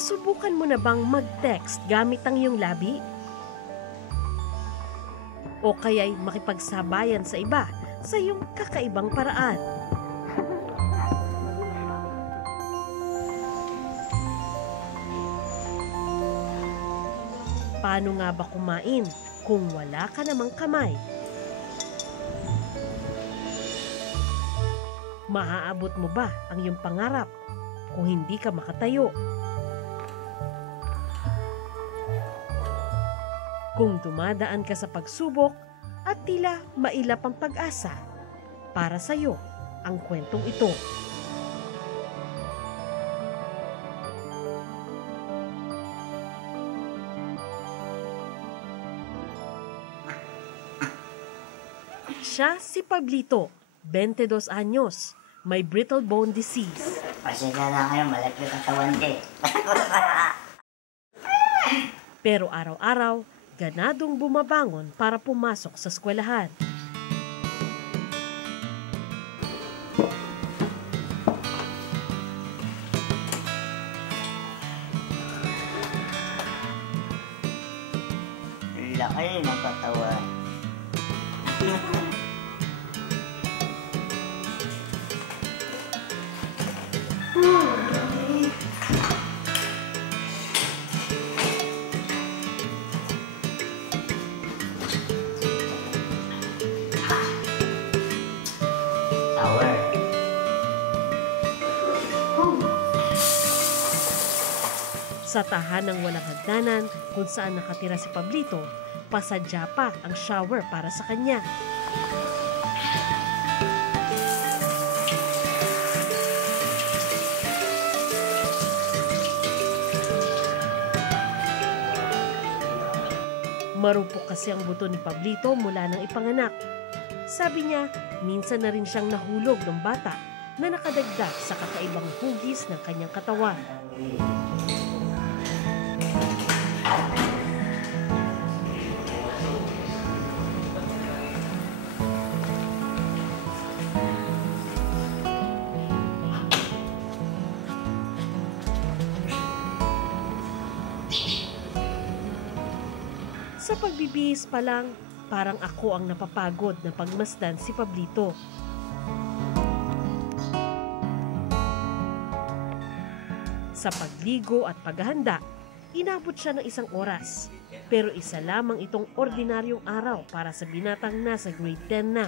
Nasubukan mo na bang mag-text gamit ang iyong labi? O kaya'y makipagsabayan sa iba sa iyong kakaibang paraan? Paano nga ba kumain kung wala ka namang kamay? Maaabot mo ba ang iyong pangarap kung hindi ka makatayo? Kung dumadaan ka sa pagsubok at tila mailap ang pag-asa, para sa iyo ang kwentong ito. Siya si Pablito, 22 anyos, may brittle bone disease. Pasensya na ngayon, malaki ang katawan ko. Pero araw-araw, ganadong bumabangon para pumasok sa eskwelahan. Laki ng katawan. Tower. Sa tahanang walang hagdanan kung saan nakatira si Pablito, pasadya pa ang shower para sa kanya. Marupok kasi ang buto ni Pablito mula nang ipanganak. Sabi niya, minsan na rin siyang nahulog ng bata na nakadagdag sa kakaibang hugis ng kanyang katawan. Sa pagbibihis pa lang, parang ako ang napapagod na pagmasdan si Pablito. Sa pagligo at paghahanda, inabot siya ng 1 oras. Pero isa lamang itong ordinaryong araw para sa binatang nasa grade 10 na.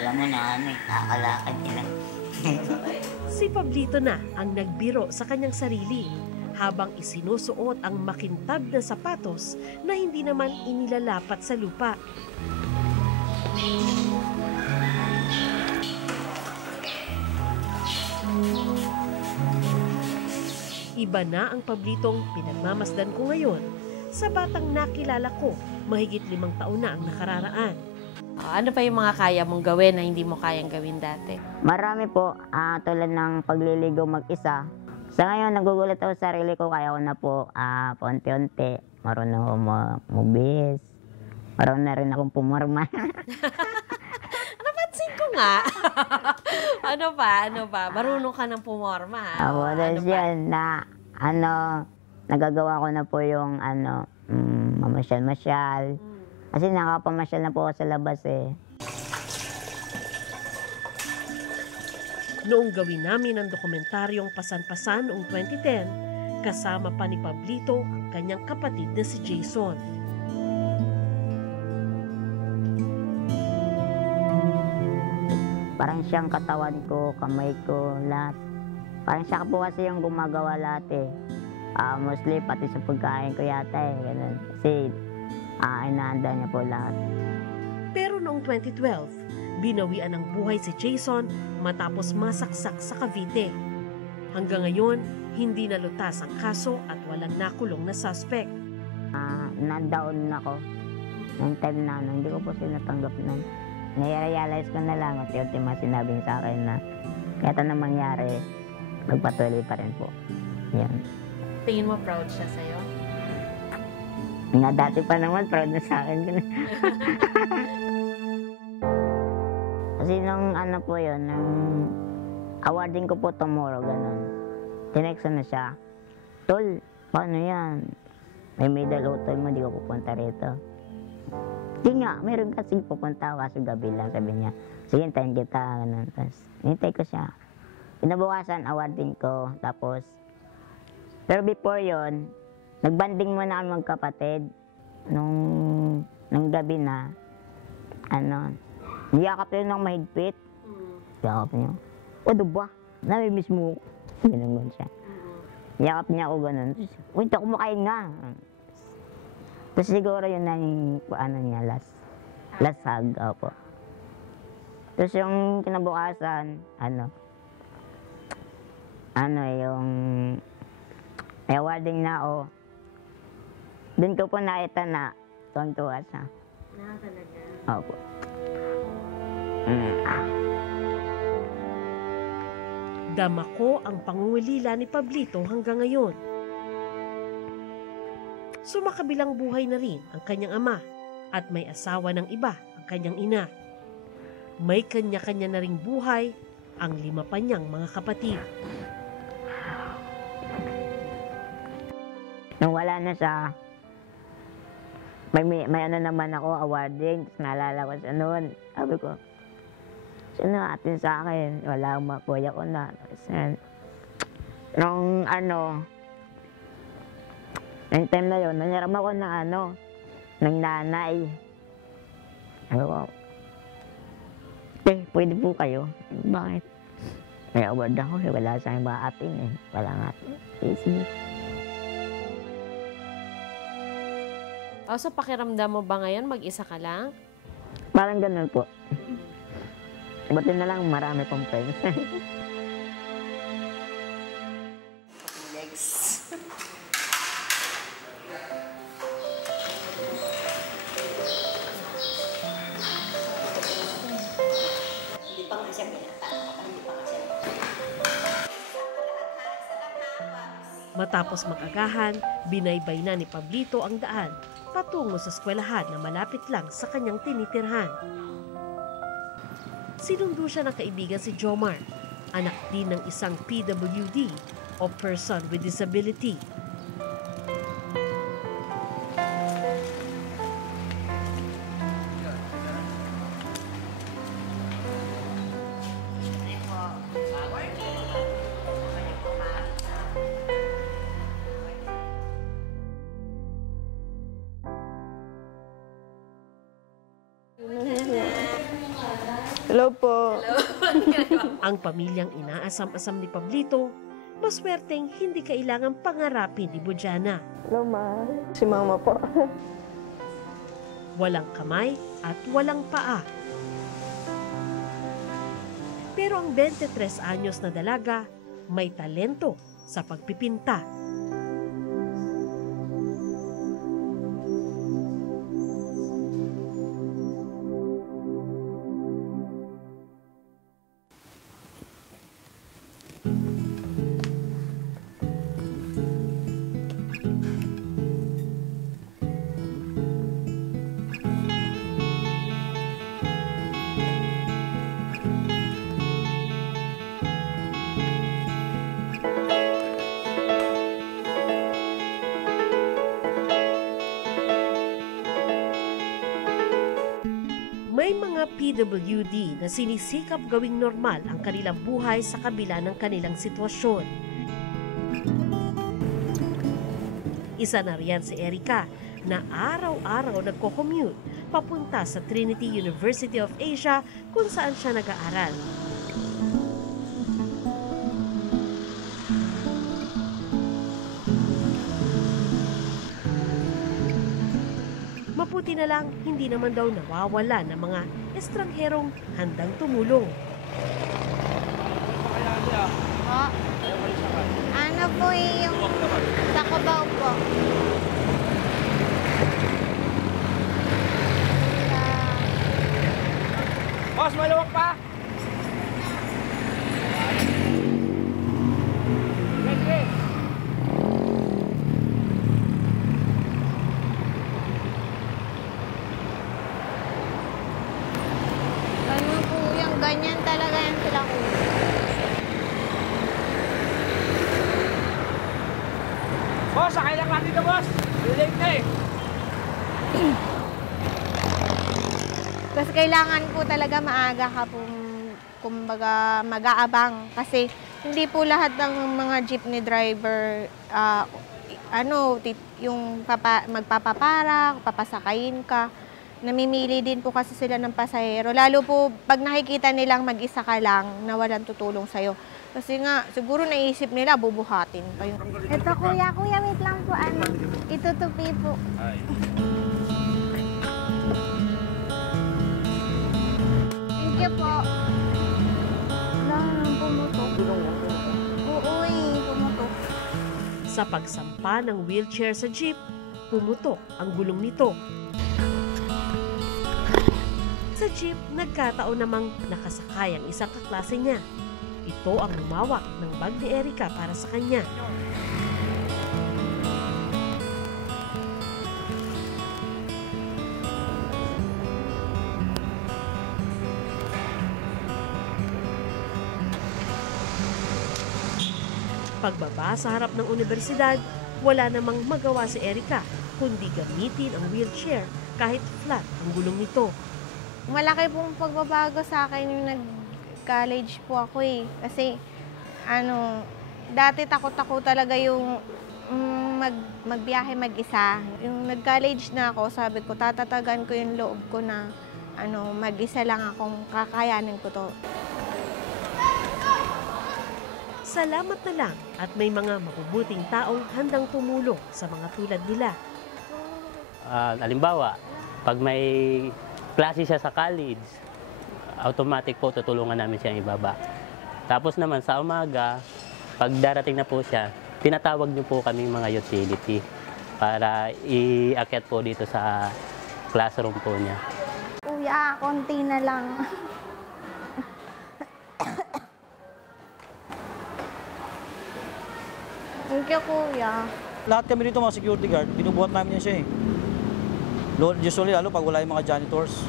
Alam mo na nakakalakad nila. Si Pablito na ang nagbiro sa kanyang sarili habang isinusuot ang makintab na sapatos na hindi naman inilalapat sa lupa. Iba na ang Pablitong pinagmamasdan ko ngayon sa batang nakilala ko mahigit 5 taon na ang nakararaan. Ano pa yung mga kaya mong gawin na hindi mo kayang gawin dati? Marami po, tulad ng pagliligo mag-isa. Sa ngayon, nagugulat ako sa sarili ko, kaya ko na po paunti-unti. Marunong ako magbihis. Marunong na rin akong pumorma. Napansin ko nga. Ano pa? Marunong ka ng pumorma, ha? Ako, Ano pa? yan na, nagagawa ko na po yung, mamasyal-masyal. Kasi nakapamasyal na po ako sa labas eh. Noong gawin namin ang dokumentaryong Pasan-Pasan noong 2010, kasama pa ni Pablito ang kanyang kapatid na si Jason. Parang siyang katawan ko, kamay ko, lahat. Parang siya po kasi yung gumagawa lahat eh. Mostly pati sa pagkain ko yata eh. Ganun. Kasi inaanda niya po lahat. Pero noong 2012, binawian ng buhay si Jason matapos masaksak sa Cavite. Hanggang ngayon, hindi nalutas ang kaso at walang nakulong na suspect. Na-down ako. Nung time na, hindi ko po sinatanggap nun. Nai-realize ko na lang, unti-unti mga sinabi niya sa akin na kahit anong mangyari, magpatuloy pa rin po. Yan. Tingin mo proud siya sa'yo? Nga dati pa naman, proud na sa akin. Kasi nung ano po yun, nung awarding ko po tomorrow, ganun. Tinexan na siya, Tol, paano yan? May medal utol mo, di ko pupunta rito. Di nga, meron kasi pupunta ako, kaso gabi lang, sabi niya. Sige, hintayin kita, ganun. Tapos, hintay ko siya. Kinabukasan, awarding ko, tapos, pero before yon, nagbanding muna kami magkapatid. Nung gabi na, niyakap yun ng mahigpit. Niyakap niya. O, diba? Namimiss mo. Ganun siya. Niyakap niya ako ganun. Uy, ito kumakain nga. Tapos siguro yun na yung, niya, last hug, opo. Tapos yung kinabukasan, yung may awarding na ako. Doon ko po nakita na tuwang-tuwa siya. Talaga? Opo. Dama ko ang pangungulila ni Pablito hanggang ngayon. Sumakabilang buhay na rin ang kanyang ama at may asawa ng iba ang kanyang ina. May kanya-kanya na ring buhay ang 5 pa niyang mga kapatid. Nung wala na siya, may naman ako awarding, tapos naalala ko siya noon. Sabi ko, sino atin sa akin? Wala akong makuya ko na. Nung yung time na yun, nanyaram ako ng nanay. Sabi ko, pwede po kayo. Bakit? May award ako, wala sa akin mga atin eh. Wala nga. Sige. So pakiramdam mo ba ngayon, mag-isa ka lang? Parang ganun po. Buti na lang marami pong friends. Next. Hindi pa nga siya binata. Hindi pa nga siya. Matapos mag-agahan, binaybay na ni Pablito ang daan patungo sa eskwelahan na malapit lang sa kanyang tinitirhan. Sinundo siya ng kaibigan si Jomar, anak din ng isang PWD o Person with Disability. Hello po. Ang pamilyang inaasam-asam ni Pablito, maswerteng hindi kailangang pangarapin ni Bujana. Hello, ma. Si mama po. Walang kamay at walang paa. Pero ang 23 anyos na dalaga may talento sa pagpipinta. May mga PWD na sinisikap gawing normal ang kanilang buhay sa kabila ng kanilang sitwasyon. Isa na riyan si Erica na araw-araw nagko-commute papunta sa Trinity University of Asia kung saan siya nag-aaral. Mabuti na lang, hindi naman daw nawawala ng mga estrangherong handang tumulong. Po. Ano po yung sa Cubao po? Boss, maluwag pa! ganyan talaga yan sila kuya. Boss, sakay lang natin na, boss. Late na eh. Kasi kailangan po talaga maaga ka po, kumbaga mag-aabang. Kasi hindi po lahat ng mga jeepney driver, yung magpapapara, papasakayin ka. Namimili din po kasi sila ng pasahero. Lalo po, pag nakikita nilang mag-isa ka lang na walang tutulong sa'yo. Kasi nga, siguro naisip nila, bubuhatin pa yun. Ito kuya, wait lang po, itutupi po. Thank you po. Pumutok. Pumutok. Sa pagsampa ng wheelchair sa jeep, pumutok ang gulong nito. Sa jeep, nagkataon namang nakasakay ang isang kaklase niya. Ito ang lumawak ng bag ni Erica para sa kanya. Pagbaba sa harap ng universidad, wala namang magawa si Erica kundi gamitin ang wheelchair kahit flat ang gulong nito. Malaki pong pagbabago sa akin yung nag-college po ako eh. Kasi, dati takot-takot talaga yung magbiyahe mag-isa. Yung nag-college na ako, sabi ko, tatatagan ko yung loob ko na mag-isa lang akong kakayanin ko to. Salamat na lang at may mga mabubuting taong handang tumulong sa mga tulad nila. Halimbawa, pag may klase siya sa college, automatic po tutulungan namin siya ibaba. Tapos naman sa umaga, pag darating na po siya, tinatawag niyo po kami mga utility para iakyat po dito sa classroom po niya. Kuya, konti na lang. Thank you, kuya. Lahat kami dito mga security guard, binubuhat namin yan siya eh. Usually, lalo pag wala yung mga janitors.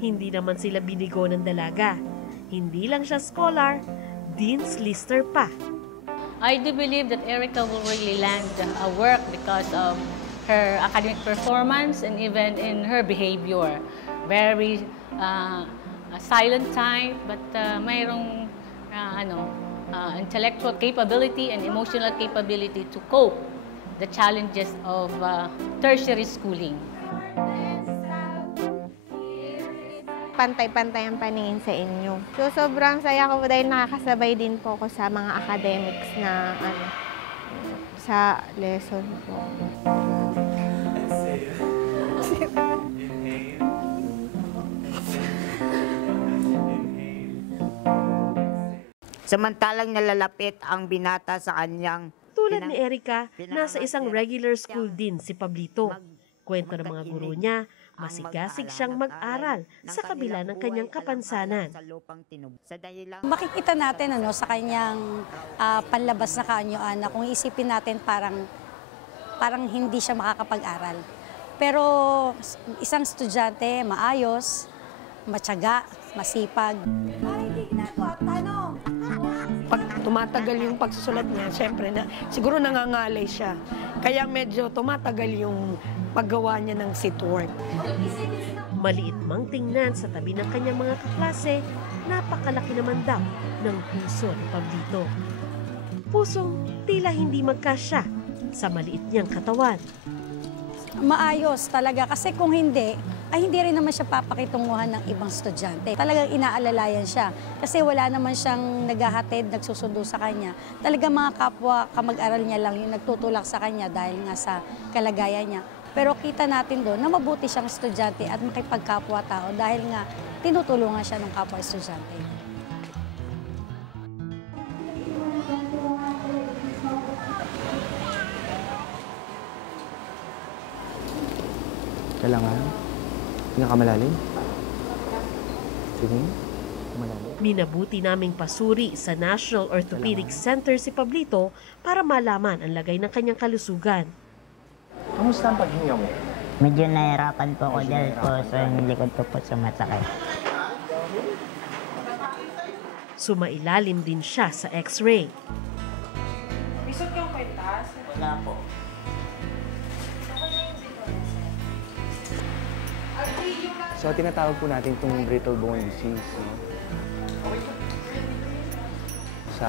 Hindi naman sila binigo ng dalaga. Hindi lang siya scholar, Dean's Lister pa. I do believe that Erica will really land a work because of her academic performance and even in her behavior. Very silent type, but mayroong intellectual capability and emotional capability to cope the challenges of tertiary schooling. Pantay-pantay ang paningin sa inyo. So, sobrang saya ko dahil nakakasabay din po ako sa mga academics na sa lesson po. Samantalang nalalapit ang binata sa kanyang Tulad ni Erica, nasa isang regular school din si Pablito. Kwento ng mga guro niya, masigasig siyang mag-aral sa kabila ng kanyang kapansanan. Makikita natin sa kanyang panlabas na kaanyuan na kung isipin natin parang hindi siya makakapag-aral. Pero isang estudyante, maayos, matyaga, masipag. Pag tumatagal yung pagsusulat niya, siyempre siguro nangangalay siya. Kaya medyo tumatagal yung paggawa niya ng seatwork. Maliit mang tingnan sa tabi ng kanyang mga kaklase, napakalaki naman daw ng puso ni Pablito. Pusong tila hindi magkasya sa maliit niyang katawan. Maayos talaga kasi kung hindi, ay hindi rin naman siya papakitunguhan ng ibang estudyante. Talagang inaalalayan siya kasi wala naman siyang naghahatid, nagsusundo sa kanya. Talagang mga kapwa kamag-aral niya lang yung nagtutulak sa kanya dahil nga sa kalagayan niya. Pero kita natin doon na mabuti siyang estudyante at makipagkapwa-tao dahil nga tinutulungan siya ng kapwa estudyante. Kailangan? Hindi ka malalim? Sige, malalim. Minabuti naming pasuri sa National Orthopedic Center si Pablito para malaman ang lagay ng kanyang kalusugan. Kamusta ang paghinga mo? Medyo nahirapan po ako dahil po sa likod ko po sumasakit. Sumailalim din siya sa x-ray. Isot kang kwentas? Wala po. So, tinatawag po natin itong brittle bone disease. No? Sa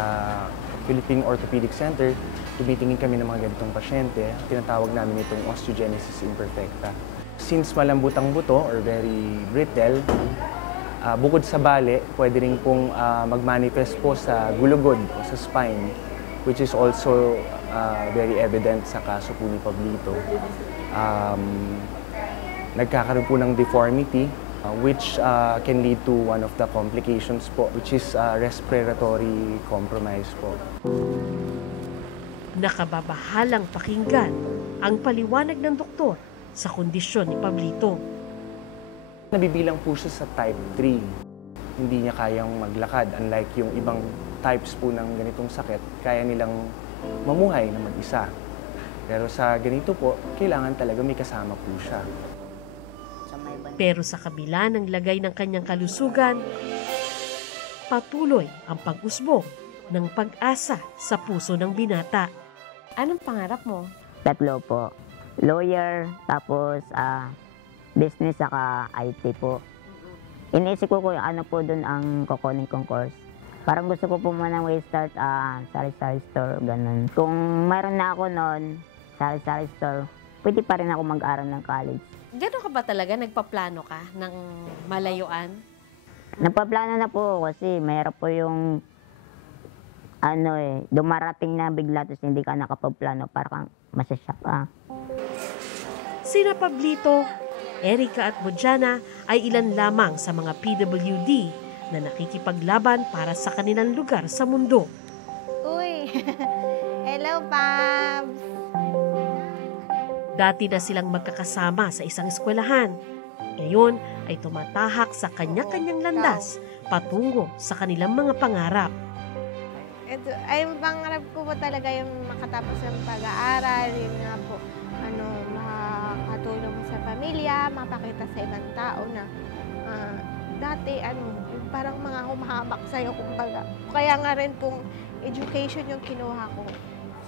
Philippine Orthopedic Center, tumitingin kami ng mga ganitong pasyente. Tinatawag namin itong osteogenesis imperfecta. Since malambot ang buto or very brittle, bukod sa bali, pwede rin pong mag-manifest po sa gulugod o sa spine, which is also very evident sa kaso po ni Pablito. Nagkakaroon po ng deformity, which can lead to one of the complications po, which is respiratory compromise po. Nakababahalang pakinggan ang paliwanag ng doktor sa kondisyon ni Pablito. Nabibilang po siya sa type 3. Hindi niya kayang maglakad. Unlike yung ibang types po ng ganitong sakit, kaya nilang mamuhay na mag-isa. Pero sa ganito po, kailangan talaga may kasama po siya. Pero sa kabila ng lagay ng kanyang kalusugan, patuloy ang pag-usbong ng pag-asa sa puso ng binata. Anong pangarap mo? 3 po. Lawyer, tapos business, saka IT po. Iniisip ko yung ano po doon ang kukunin kong course. Parang gusto ko po muna start sari-sari store, ganun. Kung mayroon na ako noon, sari-sari store, pwede pa rin ako mag-aral ng college. Gano'n ka ba talaga? Nagpaplano ka ng malayuan? Nagpaplano na po kasi mayroon po yung dumarating na bigla tapos hindi ka nakapagplano, parang masasyak ka. Sina Pablito, Erica at Bojana ay ilan lamang sa mga PWD na nakikipaglaban para sa kanilang lugar sa mundo. Uy! Hello, Pabs! Dati na silang magkakasama sa isang eskwelahan. Ngayon ay tumatahak sa kanya-kanyang landas patungo sa kanilang mga pangarap. Ito, ay pangarap ko po talaga yung makatapos ng pag-aaral, yung nga po, makatulong sa pamilya, mapakita sa ibang tao na dati, parang mga humahamak sa'yo, kumbaga. Kaya nga rin pong education yung kinuha ko.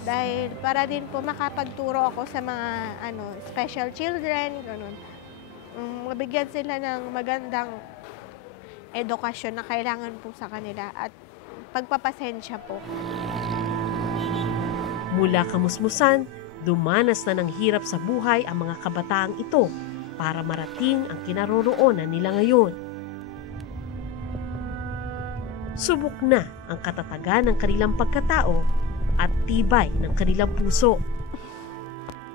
Dahil para din po makapagturo ako sa mga special children, ganun. Mabigyan sila ng magandang edukasyon na kailangan po sa kanila at pagpapasensya po. Mula kamusmusan, dumanas na ng hirap sa buhay ang mga kabataang ito para marating ang kinaroroonan nila ngayon. Subok na ang katatagan ng kanilang pagkatao at tibay ng kanilang puso.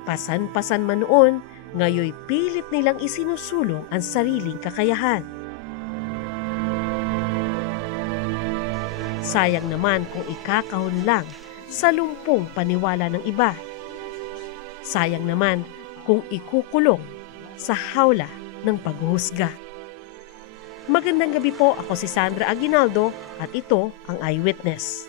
Pasan-pasan man noon, ngayoy pilit nilang isinusulong ang sariling kakayahan. Sayang naman kung ikakahon lang sa lumpong paniwala ng iba. Sayang naman kung ikukulong sa hawla ng paghuhusga. Magandang gabi po, ako si Sandra Aguinaldo at ito ang Eyewitness.